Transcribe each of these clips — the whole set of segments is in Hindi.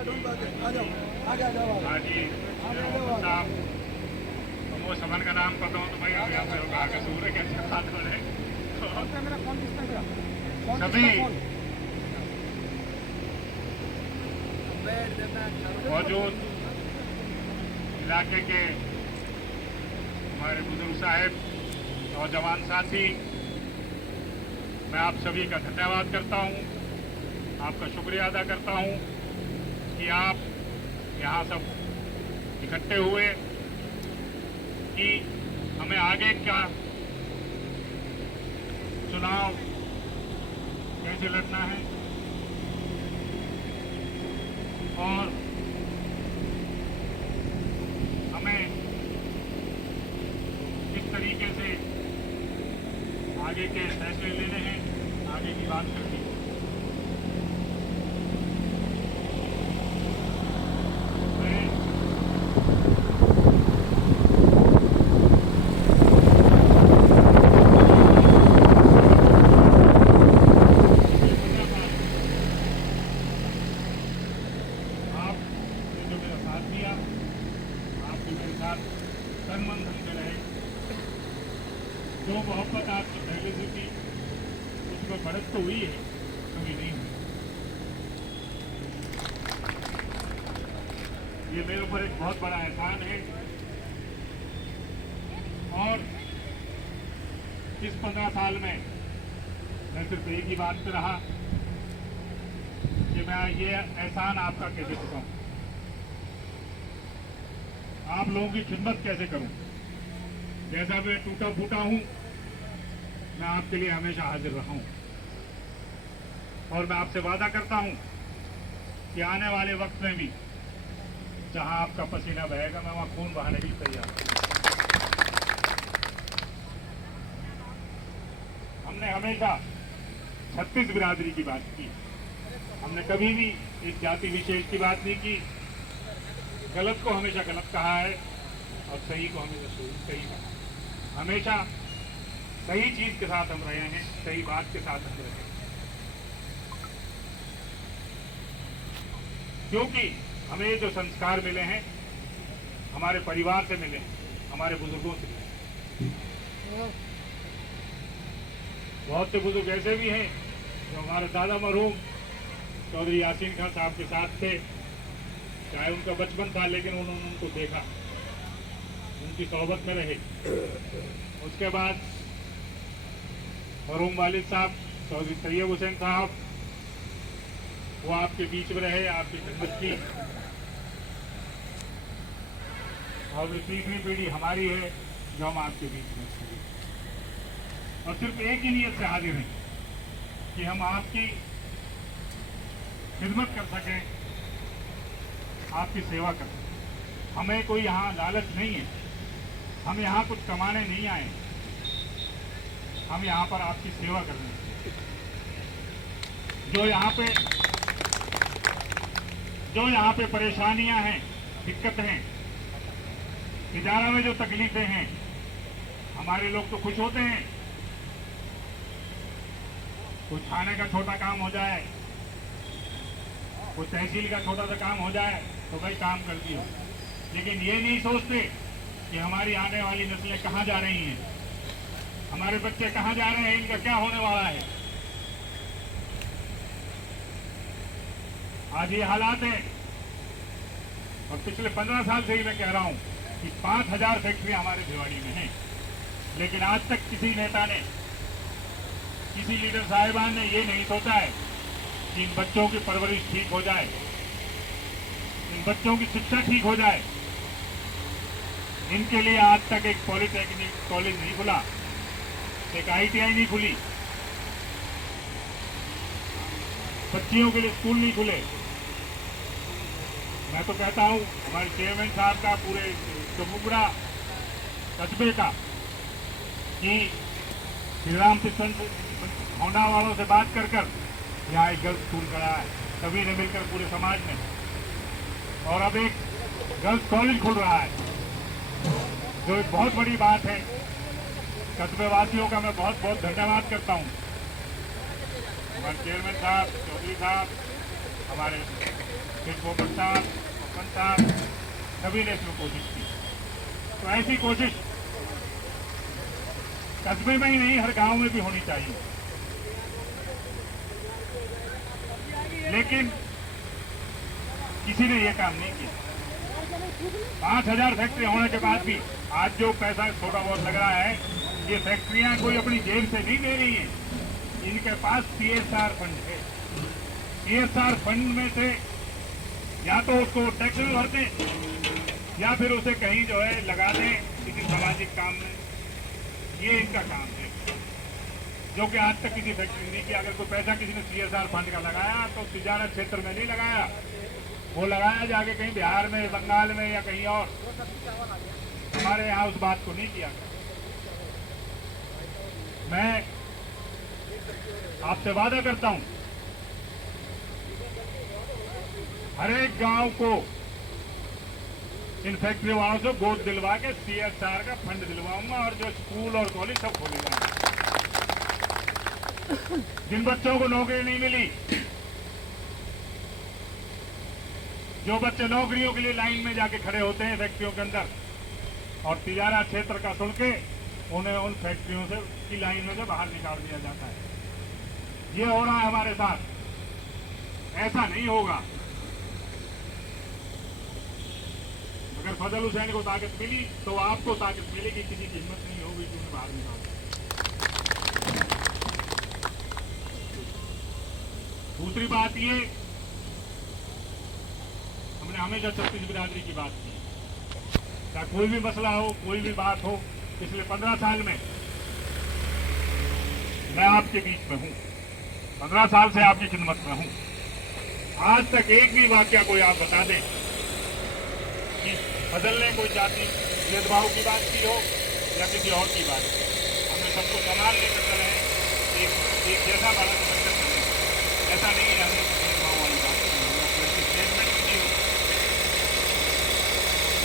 हाँ जी साहब, वो समन का नाम पता हो तो भाई अभी आपसे कहा कि सूर्य कैसे बात हो रहे सभी मौजूद इलाके के हमारे बुजुर्ग साहब, नौजवान साथी, मैं आप सभी का धन्यवाद करता हूं, आपका शुक्रिया अदा करता हूं कि आप यहाँ सब इकट्ठे हुए कि हमें आगे का चुनाव कैसे लड़ना है और हमें किस तरीके से आगे के फैसले लेने हैं, आगे की बात करनी है। तन मन धन से रहे, जो मोहब्बत आपको पहले से थी उसमें बढ़त तो हुई है, कभी नहीं हुई। ये मेरे ऊपर एक बहुत बड़ा एहसान है और इस 15 साल में मैं सिर्फ एक ही बात पे रहा कि मैं ये एहसान आपका कैसे चुकाऊं, आप लोगों की खिदमत कैसे करूं। जैसा मैं टूटा फूटा हूं, मैं आपके लिए हमेशा हाजिर रहा हूं और मैं आपसे वादा करता हूं कि आने वाले वक्त में भी जहां आपका पसीना बहेगा, मैं वहां खून बहाने के लिए तैयार हूं। हमने हमेशा 36 बिरादरी की बात की, हमने कभी भी इस जाति विशेष की बात नहीं की। गलत को हमेशा गलत कहा है और सही को हमेशा सही कहा है। हमेशा सही चीज के साथ हम रहे हैं, सही बात के साथ हम रहे हैं, क्योंकि हमें जो संस्कार मिले हैं हमारे परिवार से मिले हैं, हमारे बुजुर्गों से मिले हैं। बहुत से बुजुर्ग ऐसे भी हैं जो हमारे दादा मरहूम चौधरी यासीन खान साहब के साथ थे, चाहे उनका बचपन था लेकिन उन्होंने उनको देखा, उनकी सोहबत में रहे। उसके बाद मरहूम वालिद साहब चौधरी तैयब हुसैन साहब, वो आपके बीच में रहे, आपकी खिदमत की। और जो तीसरी पीढ़ी हमारी है जो हम आपके बीच में हैं और सिर्फ एक ही नियत से हाजिर हैं कि हम आपकी खिदमत कर सकें, आपकी सेवा कर सकें। हमें कोई यहाँ लालच नहीं है, हम यहाँ कुछ कमाने नहीं आए, हम यहाँ पर आपकी सेवा करने। जो यहाँ पे परेशानियां हैं, दिक्कतें हैं, इदारा में जो तकलीफें हैं, हमारे लोग तो खुश होते हैं, कुछ थाने का छोटा काम हो जाए, कुछ तहसील का छोटा सा काम हो जाए तो भाई काम कर दियो, लेकिन ये नहीं सोचते कि हमारी आने वाली नस्लें कहाँ जा रही हैं, हमारे बच्चे कहाँ जा रहे हैं, इनका क्या होने वाला है। आज ये हालात है और पिछले 15 साल से ही मैं कह रहा हूं कि 5000 फैक्ट्री हमारे भिवाड़ी में हैं, लेकिन आज तक किसी नेता ने, किसी लीडर साहिबान ने ये नहीं सोचा है कि इन बच्चों की परवरिश ठीक हो जाए, इन बच्चों की शिक्षा ठीक हो जाए। इनके लिए आज तक एक पॉलिटेक्निक कॉलेज नहीं खुला, एक ITI नहीं खुली, बच्चियों के लिए स्कूल नहीं खुले। मैं तो कहता हूं हमारे चेयरमैन साहब का, पूरे चमुगड़ा कस्बे का, कि श्री राम कृष्ण होना वालों से बात कर यहाँ एक गर्ल्स स्कूल खड़ा है, सभी ने मिलकर पूरे समाज में, और अब एक गर्ल्स कॉलेज खुल रहा है, जो एक बहुत बड़ी बात है। कस्बे वासियों का मैं बहुत बहुत धन्यवाद करता हूँ। हमारे चेयरमैन साहब, चौधरी साहब, हमारे फिर पोपट साहब, पवन साहब, सभी ने इसमें कोशिश की। तो ऐसी कोशिश कस्बे में ही नहीं, हर गांव में भी होनी चाहिए। लेकिन किसी ने ये काम नहीं किया। 5000 फैक्ट्री होने के बाद भी आज जो पैसा थोड़ा बहुत लग रहा है, ये फैक्ट्रियां कोई अपनी जेब से नहीं दे रही हैं। इनके पास CSR फंड है। CSR फंड में से या तो उसको टैक्स में भरते या फिर उसे कहीं जो है लगा दें किसी सामाजिक काम में। ये इनका काम है, जो कि आज तक किसी फैक्ट्री ने नहीं किया। अगर कोई पैसा किसी ने CSR फंड का लगाया तो तिजारत क्षेत्र में नहीं लगाया, वो लगाया जाके कहीं बिहार में, बंगाल में या कहीं और। हमारे यहाँ उस बात को नहीं किया गया। मैं आपसे वादा करता हूं, हर एक गांव को इन फैक्ट्री वालों से गोद दिलवा के CSR का फंड दिलवाऊंगा और जो स्कूल और कॉलेज सब खोलेंगे। जिन बच्चों को नौकरी नहीं मिली, जो बच्चे नौकरियों के लिए लाइन में जाके खड़े होते हैं फैक्ट्रियों के अंदर, और तिजारा क्षेत्र का सुन के उन्हें उन फैक्ट्रियों से की लाइनों से बाहर निकाल दिया जाता है। ये हो रहा है हमारे साथ। ऐसा नहीं होगा। अगर फजल हुसैन को ताकत मिली तो आपको ताकत मिलेगी। किसी की हिम्मत नहीं होगी कि उन्हें बाहर निकाल। दूसरी बात ये, हमने हमेशा छत्तीस बिरादरी की बात की। चाहे कोई भी मसला हो, कोई भी बात हो, पिछले 15 साल में मैं आपके बीच में हूं। 15 साल से आपकी खिदमत में हूं। आज तक एक भी वाकया कोई आप बता दें कि फजल ने कोई जाति भेदभाव की बात की हो या किसी और की बात की। हमें सबको समान लेकर चले, एक जैसा बात बनकर चले। ऐसा नहीं है हमें भेदभाव वाली बात की स्टेटमेंट की हो।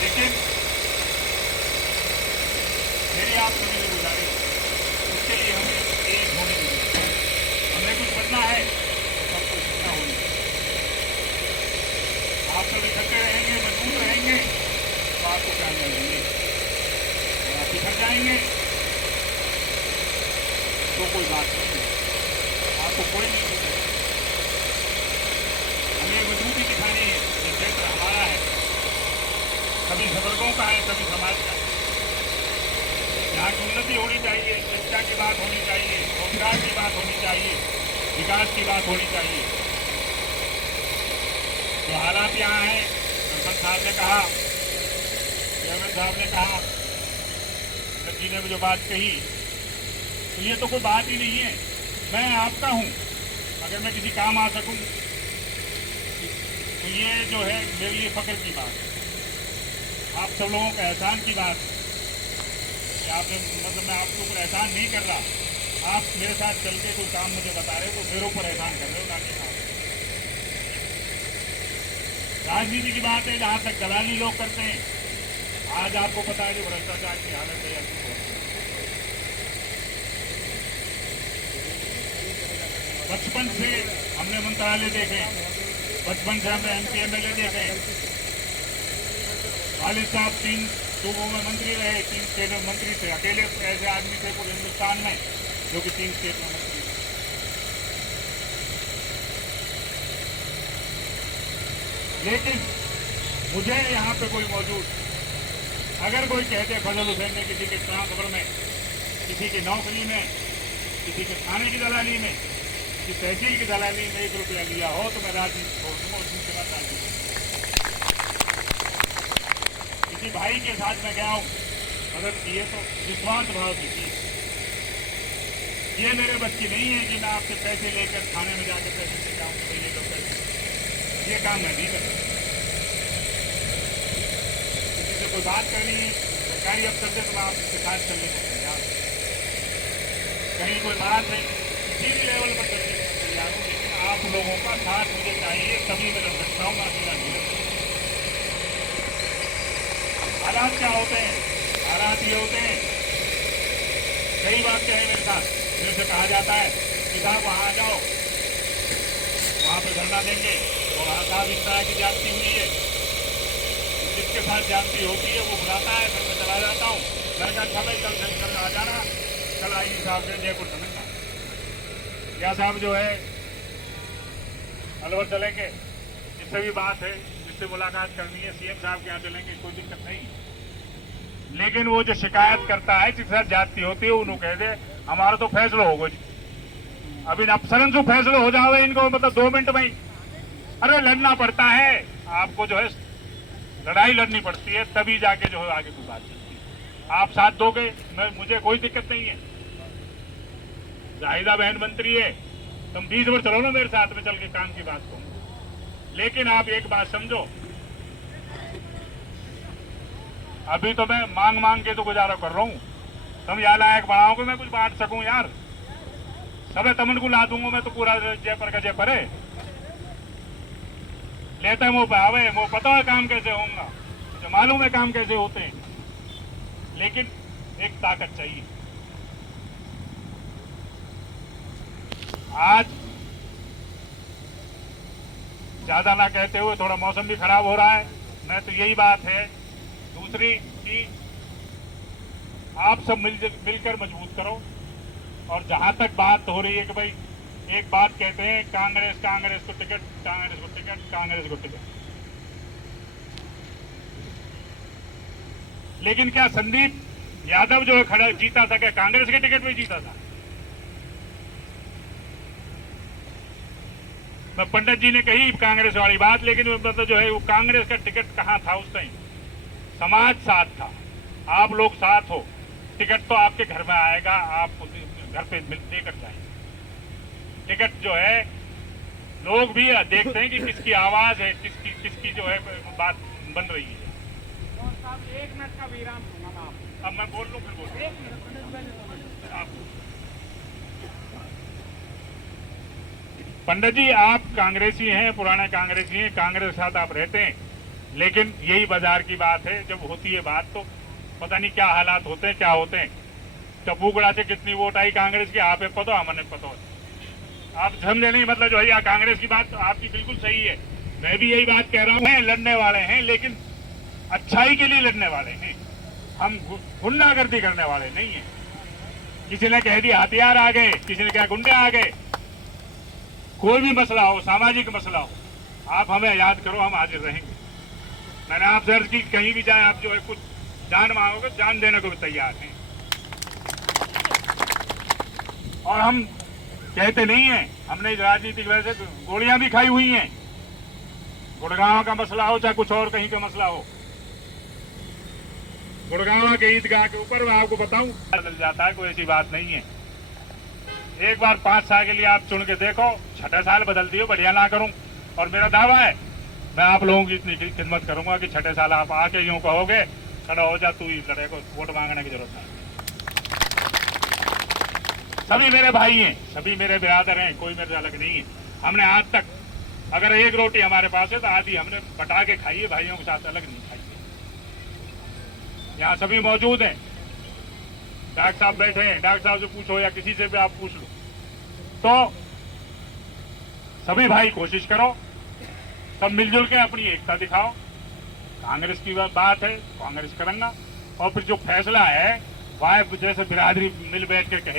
लेकिन मेरी आप सभी से गुजारिश, उसके लिए हमें एक होने की जरूरत है। हमें कुछ बनना है तो सबको इकट्ठा होना है। आप सब इकट्ठे रहेंगे, मजबूत रहेंगे तो आपको क्या मिलेंगे। और आप बिखर जाएंगे तो कोई बात नहीं है, आपको कोई नहीं दिखेगा। हमें मजबूती दिखानी है। ये क्षेत्र हमारा है, सभी वर्गों का है, सभी समाज का है। यहाँ की उन्नति होनी चाहिए, शिक्षा की बात होनी चाहिए, रोजगार की बात होनी चाहिए, विकास की बात होनी चाहिए। जो हालात यहाँ हैं, सरपंच साहब ने कहा, चेयरमैन साहब ने कहा, जी ने जो बात कही, तो ये तो कोई बात ही नहीं है। मैं आपका हूँ, अगर मैं किसी काम आ सकूँ तो ये जो है मेरे लिए फख्र की बात है। आप सब लोगों का एहसान की बात है कि आपने, मतलब मैं आपके ऊपर एहसान नहीं कर रहा। आप मेरे साथ चल के कोई काम मुझे बता रहे हो तो मेरे ऊपर एहसान कर रहे हो, ना कि आप। राजनीति की बात है, जहाँ तक दलाली लोग करते हैं। आज आपको पता है जो भ्रष्टाचार की हालत है, बचपन से हमने मंत्रालय देखे, बचपन से हमने MP MLA देखे। वालिद साहब 3 सूबों में मंत्री रहे, 3 स्टेट में मंत्री थे। अकेले ऐसे आदमी थे पूरे हिंदुस्तान में जो कि 3 स्टेट में मंत्री थे। लेकिन मुझे यहाँ पे कोई मौजूद, अगर कोई कहते फजल हुसैन ने किसी के ट्रांसफर में, किसी की नौकरी में, किसी के थाने की दलाली में, किसी तहसील की दलाली में 1 रुपया लिया हो तो मैं राजनीति छोड़ दूंगा, उसमें से बात राजनीति। किसी भाई के साथ मैं गया हूँ, मदद की है तो निस्वार्थ भाव की थी। ये मेरे बस की नहीं है कि मैं आपसे पैसे लेकर थाने में जाकर पैसे ले जाऊँ कि भाई ये लो पैसे। ये काम मैं नहीं कर सकता। किसी से कोई बात करनी है सरकारी अफसर से तो मैं आपके साथ चलने को तैयार हूँ। कहीं कोई बात है किसी भी लेवल पर चलने को तैयार हूँ, लेकिन आप लोगों का साथ मुझे चाहिए, तभी मैं लड़ सकता हूँ। अकेला नहीं लड़ सकता। हालात क्या होते हैं? हालात ये होते हैं, कई बात क्या है मेरे साथ, मेरे से कहा जाता है कि साहब वहाँ आ जाओ, वहाँ पे धरना देंगे और वहाँ साहब इस तरह की ज्यादती हुई है, जिसके साथ ज्यादती होती है वो बुलाता है, फिर मैं चला जाता हूँ। मैंने कहा अच्छा भाई कल आ जाना, कल आईजी साहब से जयपुर चलेंगे। क्या साहब जो है अलवर चलेंगे, जिससे भी बात है, जिससे मुलाकात करनी है, सीएम साहब के यहाँ चलेंगे, कोई दिक्कत नहीं। लेकिन वो जो शिकायत करता है जिसके साथ जाती होती है उन्होंने कह दे हमारा तो फैसला होगा जी। अभी अफसरन से फैसला हो जावे इनको, मतलब 2 मिनट में ही। अरे लड़ना पड़ता है आपको, जो है लड़ाई लड़नी पड़ती है, तभी जाके जो है आगे कोई बात चलती है। आप साथ दोगे, मुझे कोई दिक्कत नहीं है। जाहिदा बहन मंत्री है, तुम 20 बार चलो ना मेरे साथ में चल के काम की बात कहूँ। लेकिन आप एक बात समझो, अभी तो मैं मांग मांग के तो गुजारा कर रहा हूँ, तुम यहाँ लायक बनाओगे मैं कुछ बांट सकूं यार। सबे तमन को ला दूंगा मैं तो पूरा जयपर का जयपर है। लेते मुंह पे आवे, वो पता है काम कैसे होगा, मुझे मालूम है काम कैसे होते हैं, लेकिन एक ताकत चाहिए। आज ज्यादा ना कहते हुए, थोड़ा मौसम भी खराब हो रहा है, मैं तो यही बात है। दूसरी कि आप सब मिलकर मजबूत करो। और जहां तक बात हो रही है कि भाई एक बात कहते हैं कांग्रेस को टिकट, कांग्रेस को टिकट, कांग्रेस को टिकट, लेकिन क्या संदीप यादव जो है खड़ा जीता था, क्या कांग्रेस के टिकट पे जीता था? मैं पंडित जी ने कही कांग्रेस वाली बात, लेकिन मतलब जो है वो कांग्रेस का टिकट कहां था उस टाइम? समाज साथ था, आप लोग साथ हो, टिकट तो आपके घर में आएगा, आप घर पे देकर जाएंगे। टिकट जो है लोग भी देखते हैं कि किसकी आवाज है, किसकी जो है बात बन रही है। और साहब 1 मिनट का विराम दूंगा मैं आपको। अब मैं बोल लूं, फिर बोल। 1 मिनट आप पंडित जी, आप कांग्रेसी हैं, पुराने कांग्रेसी हैं, कांग्रेस के साथ आप रहते हैं, लेकिन यही बाजार की बात है, जब होती है बात तो पता नहीं क्या हालात होते हैं, क्या होते हैं। टप्पूगढ़ा से कितनी वोट आई कांग्रेस की, आप पता, हमें पता है। आप समझे नहीं, मतलब जो है कांग्रेस की बात आपकी बिल्कुल सही है, मैं भी यही बात कह रहा हूँ। लड़ने वाले हैं, लेकिन अच्छाई के लिए लड़ने वाले हैं, हम गुंडागर्दी करने वाले नहीं है। किसी ने कह दिया हथियार आ गए, किसी ने कहा गुंडे आ गए। कोई भी मसला हो, सामाजिक मसला हो, आप हमें याद करो, हम हाजिर रहेंगे। मैंने आपसे अर्ज की कहीं भी जाए आप जो है कुछ जान मांगोगे, जान देने को भी तैयार हैं। और हम कहते नहीं है, हमने राजनीतिक वजह से गोलियां भी खाई हुई हैं। गुड़गांव का मसला हो चाहे कुछ और कहीं का मसला हो, गुड़गांव के ईदगाह के ऊपर मैं आपको बताऊं बदल जाता है, कोई ऐसी बात नहीं है। एक बार 5 साल के लिए आप चुन के देखो, 6ठे साल बदल दियो, बढ़िया ना करूं। और मेरा दावा है, मैं आप लोगों की इतनी खिदमत करूंगा कि 6ठे साल आप आके यूं कहोगे खड़ा हो जा, तू ही लड़े को वोट मांगने की जरूरत नहीं। सभी मेरे भाई हैं, सभी मेरे बिरादर हैं, कोई मेरे से अलग नहीं है। हमने आज तक अगर एक रोटी हमारे पास है तो आधी हमने बटा के खाई है, भाइयों के साथ अलग नहीं खाई है। यहाँ सभी मौजूद हैं, डॉक्टर साहब बैठे हैं, डॉक्टर साहब से पूछो या किसी से भी आप पूछ लो। तो सभी भाई कोशिश करो, सब मिलजुल के अपनी एकता दिखाओ। कांग्रेस की बात है, कांग्रेस करेंगे, और फिर जो फैसला है वह जैसे बिरादरी मिल बैठ के कहेगी।